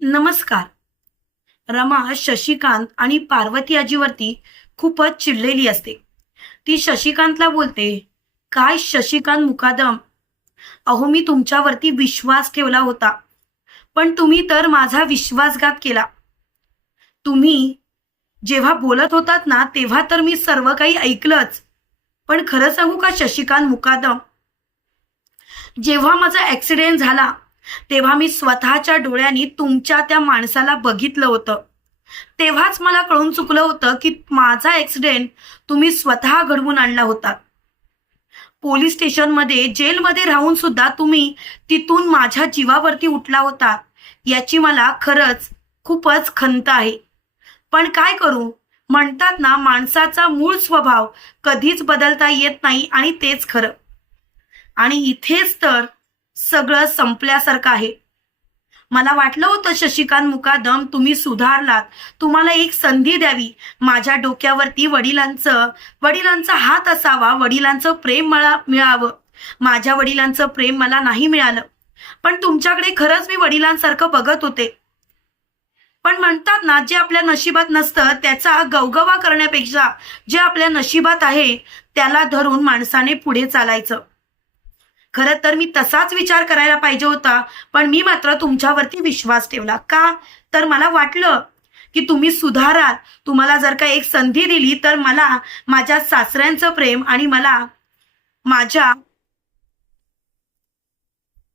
नमस्कार. रमा शशिकांत आणि पार्वती आजीवरती खूपच चिडलेली असते. ती शशिकांतला बोलते काय शशिकांत मुकादम? अहो मी तुमच्यावरती विश्वास ठेवला होता पण तुम्ही तर माझा विश्वासघात केला. तुम्ही जेव्हा बोलत होतात ना तेव्हा तर मी सर्व काही ऐकलंच पण खरं सांगू का शशिकांत मुकादम? जेव्हा माझा ऍक्सिडेंट झाला तेव्हा मी स्वतःच्या डोळ्यांनी तुमच्या त्या माणसाला बघितलं होतं. तेव्हाच मला कळून चुकलं होतं की माझा ऍक्सिडेंट तुम्ही स्वतः घडवून आणला होता. पोलीस स्टेशनमध्ये जेलमध्ये राहून सुद्धा तुम्ही तिथून माझ्या जीवावरती उठला होता. याची मला खरंच खूपच खंत आहे. पण काय करू? म्हणतात ना माणसाचा मूळ स्वभाव कधीच बदलता येत नाही आणि तेच खरं. आणि इथेच तर सगळं संपल्यासारखं आहे. मला वाटलं होतं शशिकांत मुकादम तुम्ही सुधारलात. तुम्हाला एक संधी द्यावी. माझ्या डोक्यावरती वडिलांचं वडिलांचा हात असावा वडिलांचं प्रेम मला मिळावं. माझ्या वडिलांचं प्रेम मला नाही मिळालं. पण तुमच्याकडे खरंच मी वडिलांसारखं बघत होते. पण म्हणतात ना जे आपल्या नशिबात नसतं त्याचा गवगवा करण्यापेक्षा जे आपल्या नशिबात आहे त्याला धरून माणसाने पुढे चालायचं. खरं तर मी तसाच विचार करायला पाहिजे होता पण मी मात्र तुमच्यावरती विश्वास ठेवला. का? तर मला वाटलं की तुम्ही सुधाराल. तुम्हाला जर का एक संधी दिली तर मला माझ्या सासऱ्यांचं प्रेम आणि मला माझ्या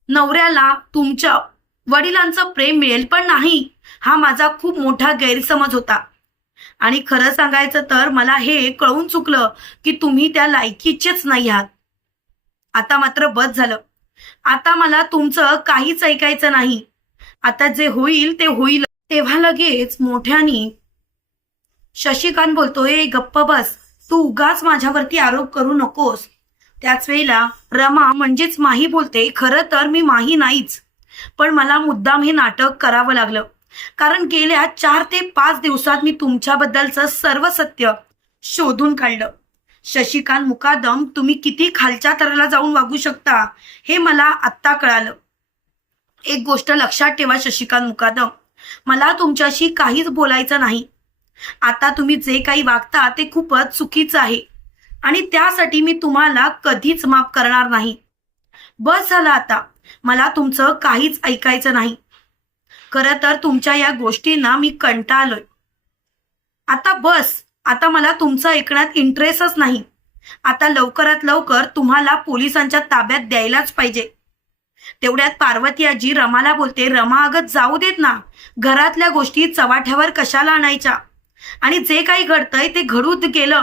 नवऱ्याला तुमच्या वडिलांचं प्रेम मिळेल पण नाही हा माझा खूप मोठा गैरसमज होता. आणि खरं सांगायचं तर मला हे कळून चुकलं की तुम्ही त्या लायकीचेच नाही आहात. आता मात्र बस झालं. आता मला तुमचं काहीच ऐकायचं नाही. आता जे होईल ते होईल. तेव्हा लगेच मोठ्यानी शशिकांत बोलतोय गप्प बस. तू उगाच माझ्यावरती आरोप करू नकोस. त्याच वेळेला रमा म्हणजेच माही बोलते खरं तर मी माही नाहीच. पण मला मुद्दाम हे नाटक करावं लागलं. कारण गेल्या चार ते पाच दिवसात मी तुमच्याबद्दलचं सर्व सत्य शोधून काढलं. शशिकांत मुकादम तुम्ही किती खालच्या तराला जाऊन वागू शकता? हे मला आत्ता कळालं. एक गोष्ट लक्षात ठेवा शशिकांत मुकादम. मला तुमच्याशी काहीच बोलायचं नाही. आता तुम्ही जे काही वागता ते खूपच चुकीचं आहे. आणि त्यासाठी मी तुम्हाला कधीच माफ करणार नाही. बस झालं आता. मला तुमचं काहीच ऐकायचं नाही. खरं तर तुमच्या या गोष्टींना मी कंटाळलोय. आता बस. आता मला तुमचं ऐकण्यात इंटरेस्टच नाही. आता लवकरात लवकर तुम्हाला पोलिसांच्या ताब्यात द्यायलाच पाहिजे. तेवढ्यात पार्वती आजी रमाला बोलते रमा अगं जाऊ देत ना. घरातल्या गोष्टी चवाठ्यावर कशाला आणायच्या? आणि जे काही घडतंय ते घडूत गेलं.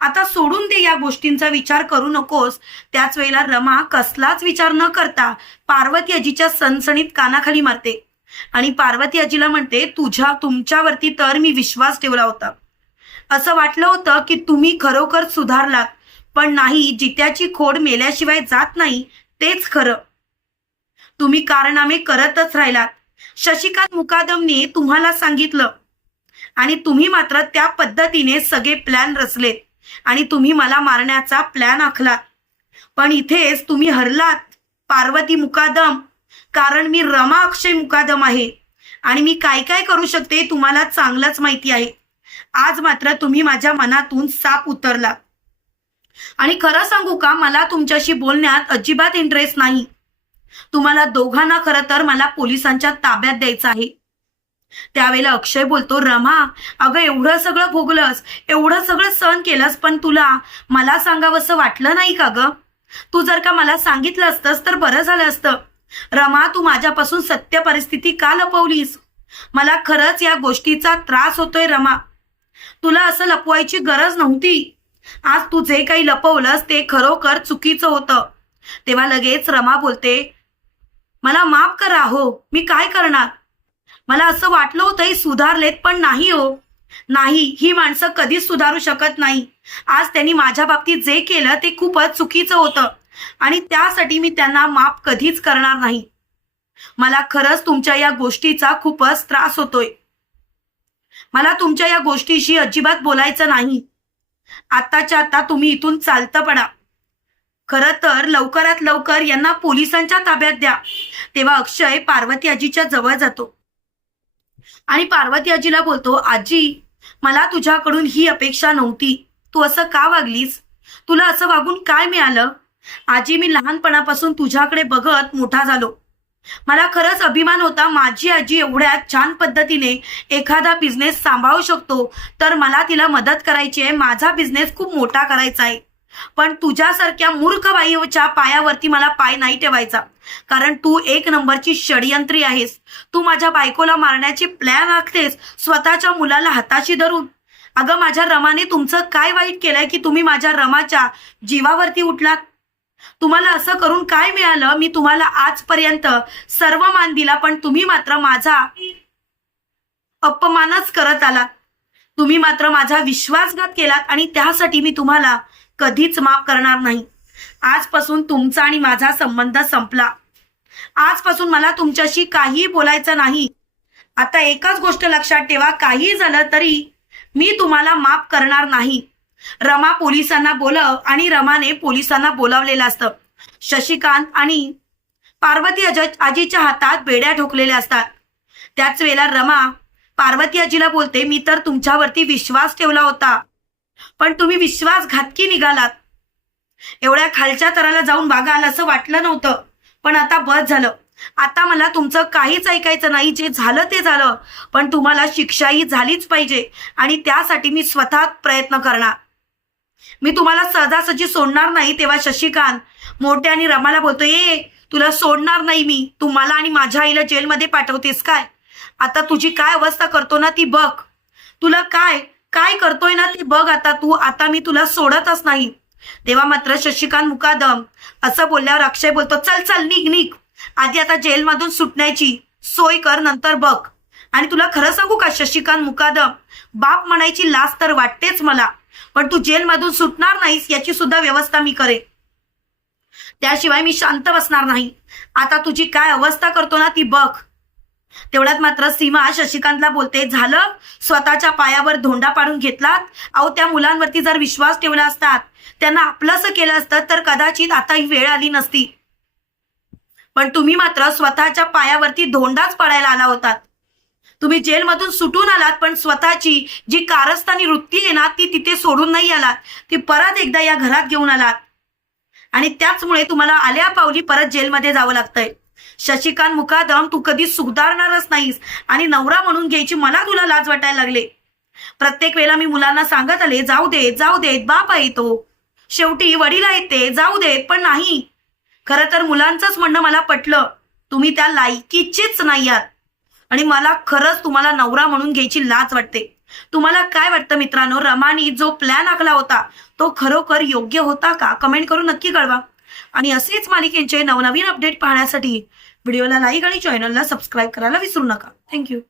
आता सोडून दे या गोष्टींचा विचार करू नकोस. त्याच वेळेला रमा कसलाच विचार न करता पार्वती आजीच्या सणसणीत कानाखाली मारते. आणि पार्वती आजीला म्हणते तुझ्या तुमच्यावरती तर मी विश्वास ठेवला होता. असं वाटलं होतं की तुम्ही खरोखर सुधारलात पण नाही जित्याची खोड मेल्याशिवाय जात नाही तेच खरं. तुम्ही कारनामे करतच राहिलात. शशिकांत मुकादमने तुम्हाला सांगितलं. आणि तुम्ही मात्र त्या पद्धतीने सगळे प्लॅन रचलेत. आणि तुम्ही मला मारण्याचा प्लॅन आखलात पण इथेच तुम्ही हरलात. पार्वती मुकादम. कारण मी रमा अक्षय मुकादम आहे. आणि मी काय काय करू शकते तुम्हाला चांगलंच माहिती आहे. आज मात्र तुम्ही माझ्या मनातून साप उतरला. आणि खरं सांगू का मला तुमच्याशी बोलण्यात अजिबात इंटरेस्ट नाही. तुम्हाला दोघांना खरं तर मला पोलिसांच्या ताब्यात द्यायचं आहे. त्यावेळेला अक्षय बोलतो रमा अगं एवढं सगळं भोगलंस एवढं सगळं सहन केलंस पण तुला मला सांगावंसं वाटलं नाही का ग? तू जर का मला सांगितलं असतंस तर बरं झालं असतं. रमा तू माझ्यापासून सत्य परिस्थिती का लपवलीस? मला खरंच या गोष्टीचा त्रास होतोय रमा. तुला असं लपवायची गरज नव्हती. आज तू जे काही लपवलंस ते खरोखर चुकीचं होतं. तेव्हा लगेच रमा बोलते मला माफ करा हो मी काय करणार? मला असं वाटलं होतं सुधारलेत पण नाही हो. नाही ही माणसं कधीच सुधारू शकत नाही. आज त्यांनी माझ्या बाबतीत जे केलं ते खूपच चुकीचं होतं. आणि त्यासाठी मी त्यांना माफ कधीच करणार नाही. मला खरंच तुमच्या या गोष्टीचा खूपच त्रास होतोय. मला तुमच्या या गोष्टीशी अजिबात बोलायचं नाही. आताच्या आता तुम्ही इथून चालतं पडा. खरं तर लवकरात लवकर यांना पोलिसांच्या ताब्यात द्या. तेव्हा अक्षय पार्वती आजीच्या जवळ जातो. आणि पार्वती आजीला बोलतो आजी मला तुझ्याकडून ही अपेक्षा नव्हती. तू असं का वागलीस? तुला असं वागून काय मिळालं? आजी मी लहानपणापासून तुझ्याकडे बघत मोठा झालो. मला खरंच अभिमान होता माझी आजी एवढ्या छान पद्धतीने एखादा बिझनेस सांभाळू शकतो तर मला तिला मदत करायची आहे. माझा बिझनेस खूप मोठा करायचा आहे. पण तुझ्यासारख्या मूर्ख बाईच्या पायावरती मला पाय नाही ठेवायचा. कारण तू एक नंबरची षडयंत्री आहेस. तू माझ्या बायकोला मारण्याची प्लॅन आखतेस स्वतःच्या मुलाला हाताशी धरून. अगं माझ्या रमाने तुमचं काय वाईट केलंय की तुम्ही माझ्या रमाच्या जीवावरती उठलात? तुम्हाला असं करून काय मिळालं? मी तुम्हाला आजपर्यंत सर्व मान दिला पण तुम्ही मात्र माझा अपमानच करत आलात. तुम्ही मात्र माझा विश्वासघात केलात आणि त्यासाठी मी तुम्हाला कधीच माफ करणार नाही. आजपासून तुमचा आणि माझा संबंध संपला. आजपासून मला तुमच्याशी काहीही बोलायचं नाही. आता एकच गोष्ट लक्षात ठेवा काही झालं तरी मी तुम्हाला माफ करणार नाही. रमा पोलिसांना बोलव आणि रमाने पोलिसांना बोलावलेलं असतं. शशिकांत आणि पार्वती अज आजीच्या हातात बेड्या ठोकलेल्या असतात. त्याच वेळेला रमा पार्वती आजीला बोलते मी तर तुमच्यावरती विश्वास ठेवला होता. पण तुम्ही विश्वासघातकी निघालात. एवढ्या खालच्या तराला जाऊन वागाल असं वाटलं नव्हतं. पण आता बस झालं. आता मला तुमचं काहीच ऐकायचं नाही जे झालं ते झालं. पण तुम्हाला शिक्षाही झालीच पाहिजे आणि त्यासाठी मी स्वतः प्रयत्न करणार. मी तुम्हाला सहजासहजी सोडणार नाही तेव्हा शशिकांत मोठ्या आणि रमाला बोलतो ए तुला सोडणार नाही मी. तुम्हाला आणि माझ्या आईला जेलमध्ये पाठवतेस काय? आता तुझी काय अवस्था करतो ना ती बघ. तुला काय काय करतोय ना ती बघ आता तू. आता मी तुला सोडतच नाही. तेव्हा मात्र शशिकांत मुकादम असं बोलल्यावर अक्षय बोलतो चल चल निघ निघ. आधी आता जेलमधून सुटण्याची सोय कर नंतर बघ. आणि तुला खरं सांगू का शशिकांत मुकादम? बाप म्हणायची लाज तर वाटतेच मला. पण तू जेलमधून सुटणार नाहीस याची सुद्धा व्यवस्था मी करेन. त्याशिवाय मी शांत बसणार नाही. आता तुझी काय अवस्था करतो ना ती बघ. तेवढ्यात मात्र सीमा शशिकांतला बोलते झालं? स्वतःच्या पायावर धोंडा पाडून घेतलात? अहो त्या मुलांवरती जर विश्वास ठेवला असतात त्यांना आपलंसं केलं असतं तर कदाचित आता ही वेळ आली नसती. पण तुम्ही मात्र स्वतःच्या पायावरती धोंडाच पडायला आला होतात. तुम्ही जेलमधून सुटून आलात पण स्वतःची जी कारस्थानी वृत्ती आहे ना ती तिथे सोडून नाही आलात. ती परत एकदा या घरात घेऊन आलात. आणि त्याचमुळे तुम्हाला आल्या पावली परत जेलमध्ये जावं लागतंय. शशिकांत मुकादम तू कधी सुधारणारच नाहीस आणि नवरा म्हणून घ्यायची मला तुला लाज वाटायला लागले. प्रत्येक वेळेला मी मुलांना सांगत आले जाऊ देत जाऊ देत बाप आहे तो. शेवटी वडील आहेत ते जाऊ देत पण नाही. खरं तर मुलांचंच म्हणणं मला पटलं. तुम्ही त्या लायकीचेच नाही आहात. आणि मला खरंच तुम्हाला नवरा म्हणून घ्यायची लाज वाटते. तुम्हाला काय वाटतं मित्रांनो? रमानी जो प्लॅन आखला होता तो खरोखर योग्य होता का? कमेंट करून नक्की कळवा. आणि असेच मालिकेंचे नवनवीन अपडेट पाहण्यासाठी व्हिडिओला लाईक आणि चॅनलला सबस्क्राईब करायला विसरू नका. थँक्यू